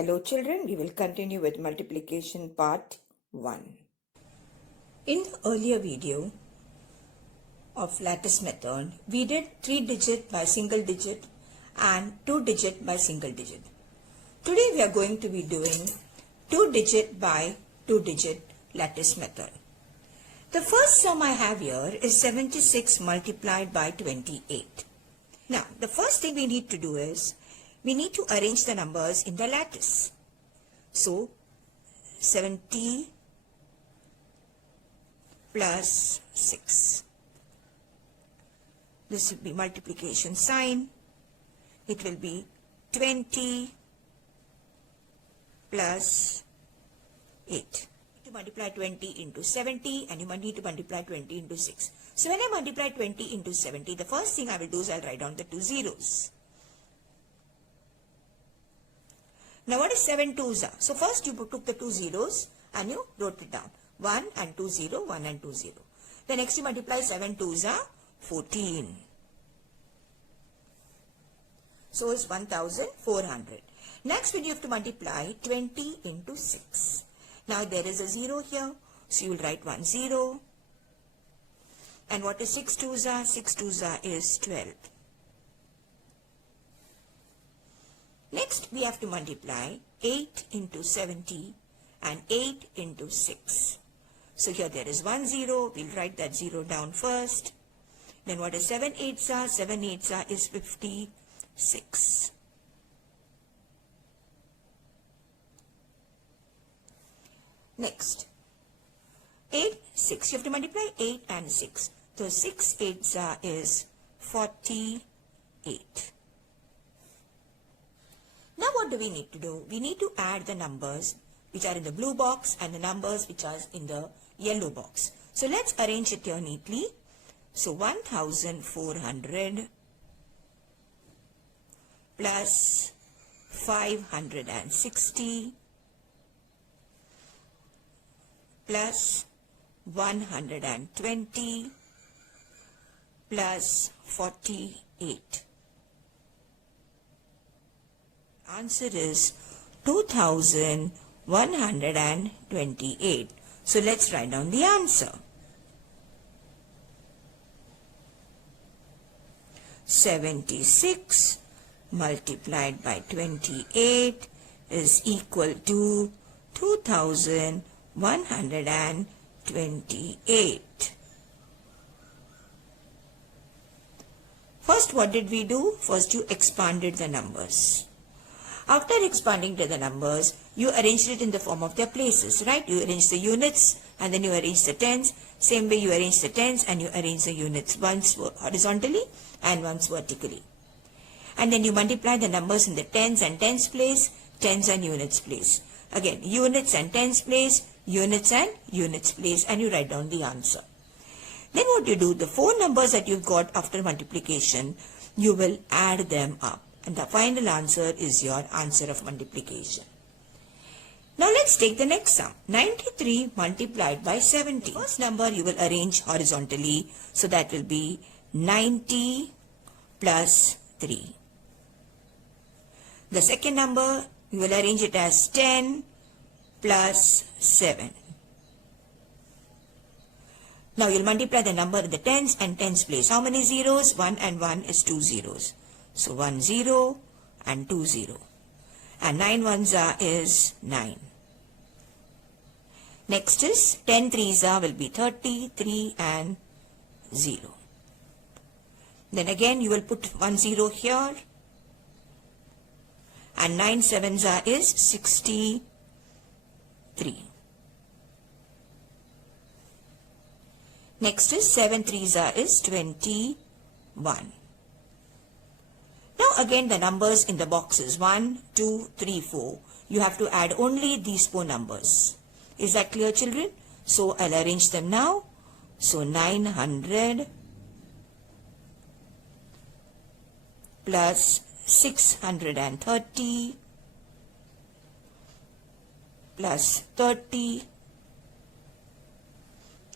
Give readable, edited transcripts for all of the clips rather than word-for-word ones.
Hello children, we will continue with multiplication part 1. In the earlier video of lattice method, we did 3-digit by single digit and 2-digit by single digit. Today we are going to be doing 2-digit by 2-digit lattice method. The first sum I have here is 76 multiplied by 28. Now, the first thing we need to do is we need to arrange the numbers in the lattice. So, 70 plus 6. This will be multiplication sign. It will be 20 plus 8. To multiply 20 into 70 and you need to multiply 20 into 6. So when I multiply 20 into 70, the first thing I will do is I'll write down the 2 zeros. Now what is 7 twos are? So first you took the 2 zeros and you wrote it down. 1 and 2 0, 1 and 2 0. The next you multiply 7 twos are 14. So it's 1400. Next when you have to multiply 20 into 6. Now there is a 0 here. So you will write 1 0. And what is 6 twos are? 6 twos are is 12. Next, we have to multiply 8 into 70 and 8 into 6. So here there is 1 0. We'll write that 0 down first. Then what is 7 eights are? 7 eights are is 56. Next, 8, 6. You have to multiply 8 and 6. So 6 eights are is 48. Now what do we need to do? We need to add the numbers which are in the blue box and the numbers which are in the yellow box. So let's arrange it here neatly. So 1400 plus 560 plus 120 plus 48. Answer is 2128. So let's write down the answer. 76 multiplied by 28 is equal to 2128. First, what did we do? First, you expanded the numbers. After expanding to the numbers, you arranged it in the form of their places, right? You arrange the units and then you arrange the tens. Same way you arrange the tens and you arrange the units once horizontally and once vertically. And then you multiply the numbers in the tens and tens place, tens and units place. Again, units and tens place, units and units place, and you write down the answer. Then what you do, the 4 numbers that you've got after multiplication, you will add them up. And the final answer is your answer of multiplication. Now let's take the next sum. 93 multiplied by 70. The first number you will arrange horizontally. So that will be 90 plus 3. The second number you will arrange it as 10 plus 7. Now you'll multiply the number in the tens and tens place. How many zeros? 1 and 1 is 2 zeros. So 1 0 and 2 0. And 9 ones are is 9. Next is 10 threes are will be 30, 3 and 0. Then again you will put 1 0 here. And 9 sevens are is 63. Next is 7 threes are is 21. Now again the numbers in the boxes 1, 2, 3, 4. You have to add only these 4 numbers. Is that clear, children? So I'll arrange them now. So 900 plus 630 plus 30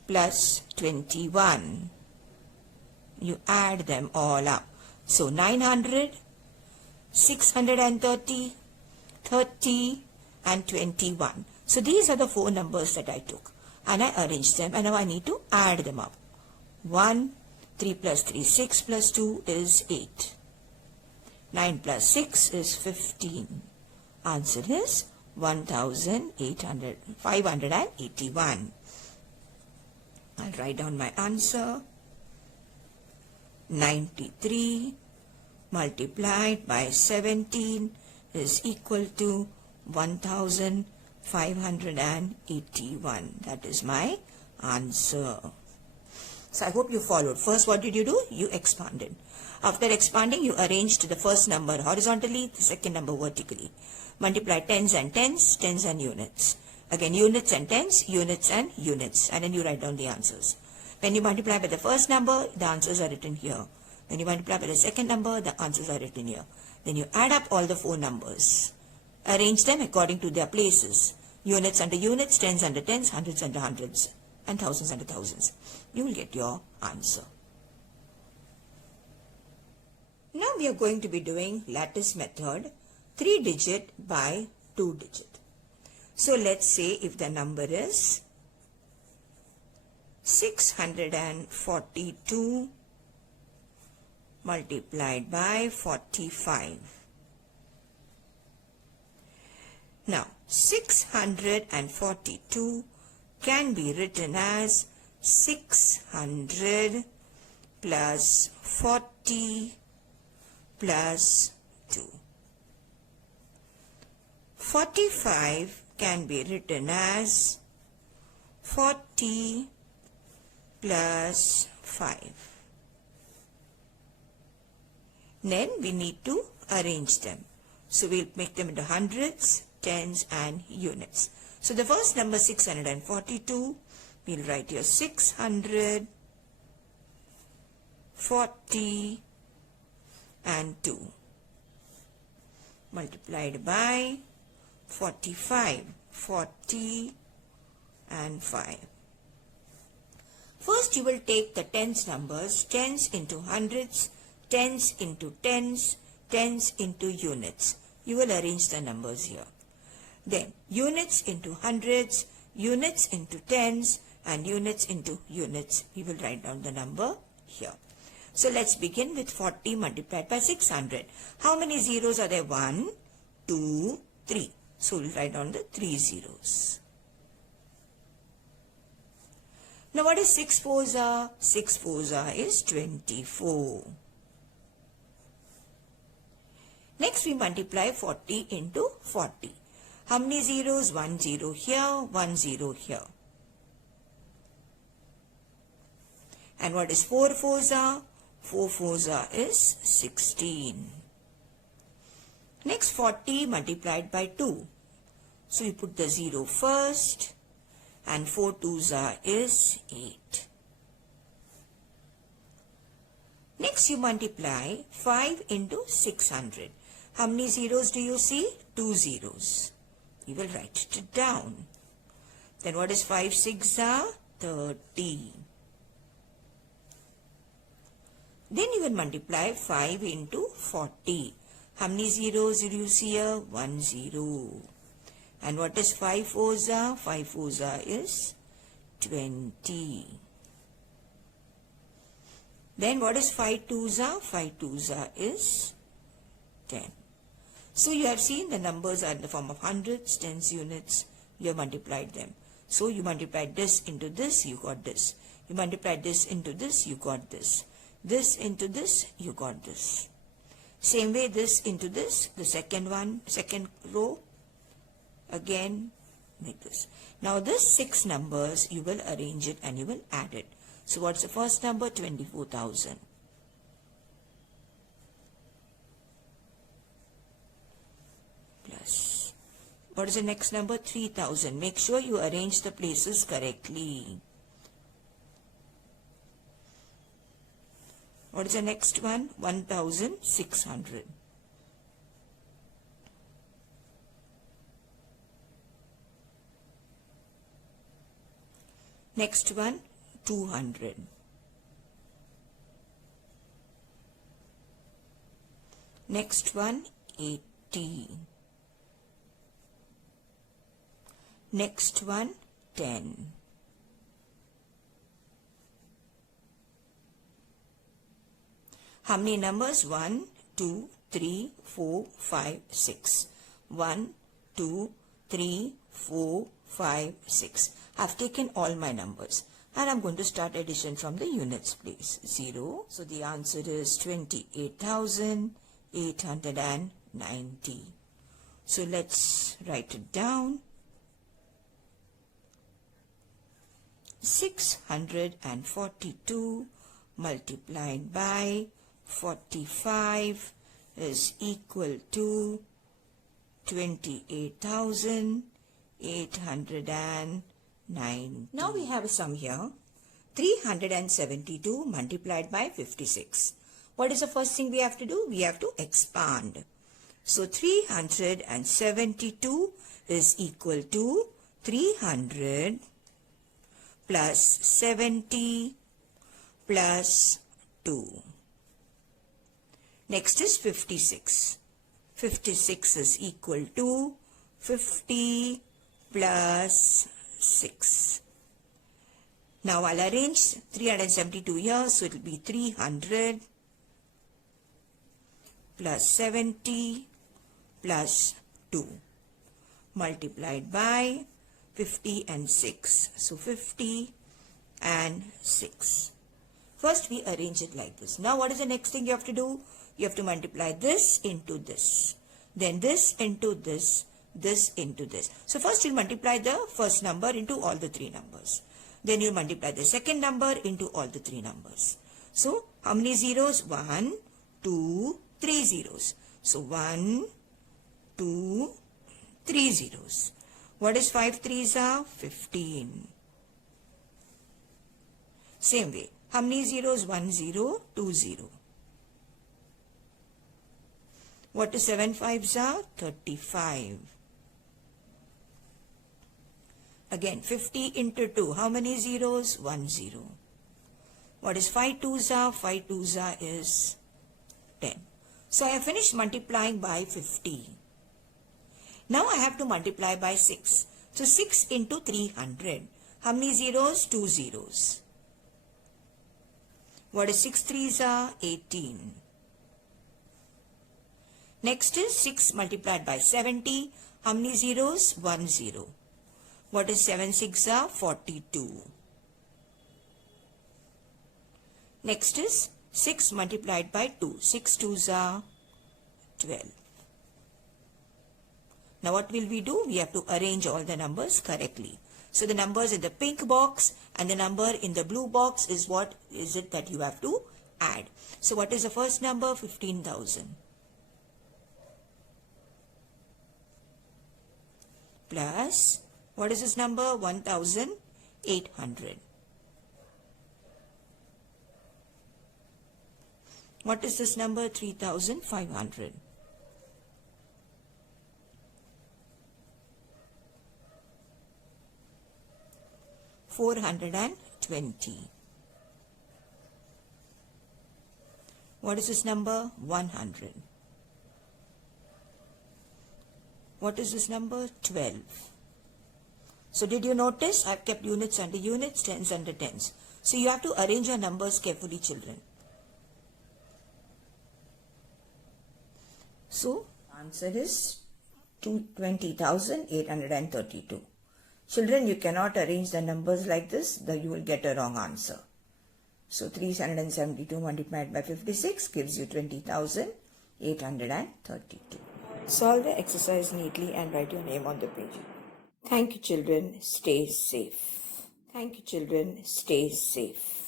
plus 21. You add them all up. So 900, 630, 30 and 21. So these are the four numbers that I took and I arranged them, and now I need to add them up. 1, 3 plus 3, 6 plus 2 is 8. 9 plus 6 is 15. Answer is 581. I'll write down my answer. 93 multiplied by 17 is equal to 1581. That is my answer. So I hope you followed. First, what did you do? You expanded. After expanding, you arranged the first number horizontally, the second number vertically. Multiply tens and tens, tens and units. Again, units and tens, units and units. And then you write down the answers. When you multiply by the first number, the answers are written here. When you multiply by the second number, the answers are written here. Then you add up all the four numbers. Arrange them according to their places. Units under units, tens under tens, hundreds under hundreds, and thousands under thousands. You will get your answer. Now we are going to be doing lattice method, 3-digit by 2-digit. So let's say if the number is 642 multiplied by 45. Now 642 can be written as 600 plus 40 plus 2. 45 can be written as 40 plus 5. Then we need to arrange them. So we'll make them into hundreds, tens and units. So the first number 642, we'll write here 600, 40 and 2 multiplied by 45, 40 and 5. First you will take the tens numbers, tens into hundreds, tens into tens, tens into units. You will arrange the numbers here. Then units into hundreds, units into tens and units into units. We will write down the number here. So let's begin with 40 multiplied by 600. How many zeros are there? 1, 2, 3. So we'll write down the 3 zeros. Now what is 6 fours are? 6 fours are is 24. Next we multiply 40 into 40. How many zeros? 1 0 here, 1 0 here. And what is 4 fours are? 4 fours are is 16. Next 40 multiplied by 2. So we put the 0 first and 4 twos are is 8. Next you multiply 5 into 600. How many zeros do you see? 2 zeros. You will write it down. Then what is 5 6 are? 30. Then you will multiply 5 into 40. How many zeros do you see here? 1 0. And what is 5 fours are? 5 fours are is 20. Then what is 5 twos are? 5 twos are is 10. So you have seen the numbers are in the form of hundreds, tens, units. You have multiplied them. So you multiplied this into this, you got this. You multiplied this into this, you got this. This into this, you got this. Same way this into this, the second one, second row, again make this. Now this 6 numbers, you will arrange it and you will add it. So what's the first number? 24,000. Plus, what is the next number? 3,000. Make sure you arrange the places correctly. What is the next one? 1,600. Next one, 200. Next one, 80. Next one, 10. How many numbers? 1, 2, 3, 4, 5, 6. 1, 2, 3, 4, 5, 6. I've taken all my numbers. And I'm going to start addition from the units place. 0. So the answer is 28,890. So let's write it down. 642 multiplied by 45 is equal to 28,809. Now we have a sum here. 372 multiplied by 56. What is the first thing we have to do? We have to expand. So 372 is equal to 300 plus 70 plus 2. Next is 56. 56 is equal to 50 plus 6. Now I'll arrange 372 here, so it will be 300 plus 70 plus 2 multiplied by 50 and 6. So 50 and 6. First we arrange it like this. Now what is the next thing you have to do? You have to multiply this into this. Then this into this into this. So first you'll multiply the first number into all the three numbers. Then you multiply the second number into all the three numbers. So how many zeros? 1, 2, 3 zeros. So 1, 2, 3 zeros. What is 5 threes are? 15. Same way. How many zeros? 1 0, 2 0. What is 7 fives are? 35. Again 50 into 2. How many zeros? 1 0. What is 5 twos are? 5 twos are is 10. So I have finished multiplying by 50. Now I have to multiply by 6. So 6 into 300. How many zeros? 2 zeros. What is 6 threes are? 18. Next is 6 multiplied by 70. How many zeros? 1 0. What is 7 6 are? 42. Next is 6 multiplied by 2. 6 twos are 12. Now what will we do? We have to arrange all the numbers correctly. So the numbers in the pink box and the number in the blue box is what is it that you have to add. So what is the first number? 15,000. Plus, what is this number? 1,800. What is this number? 3,500. $420. What is this number? 100. What is this number? 12. So did you notice? I've kept units under units, tens under tens. So you have to arrange your numbers carefully, children. So answer is 20,832. Children, you cannot arrange the numbers like this, you will get a wrong answer. So 372 multiplied by 56 gives you 20,832. Solve the exercise neatly and write your name on the page. Thank you, children. Stay safe. Thank you, children. Stay safe.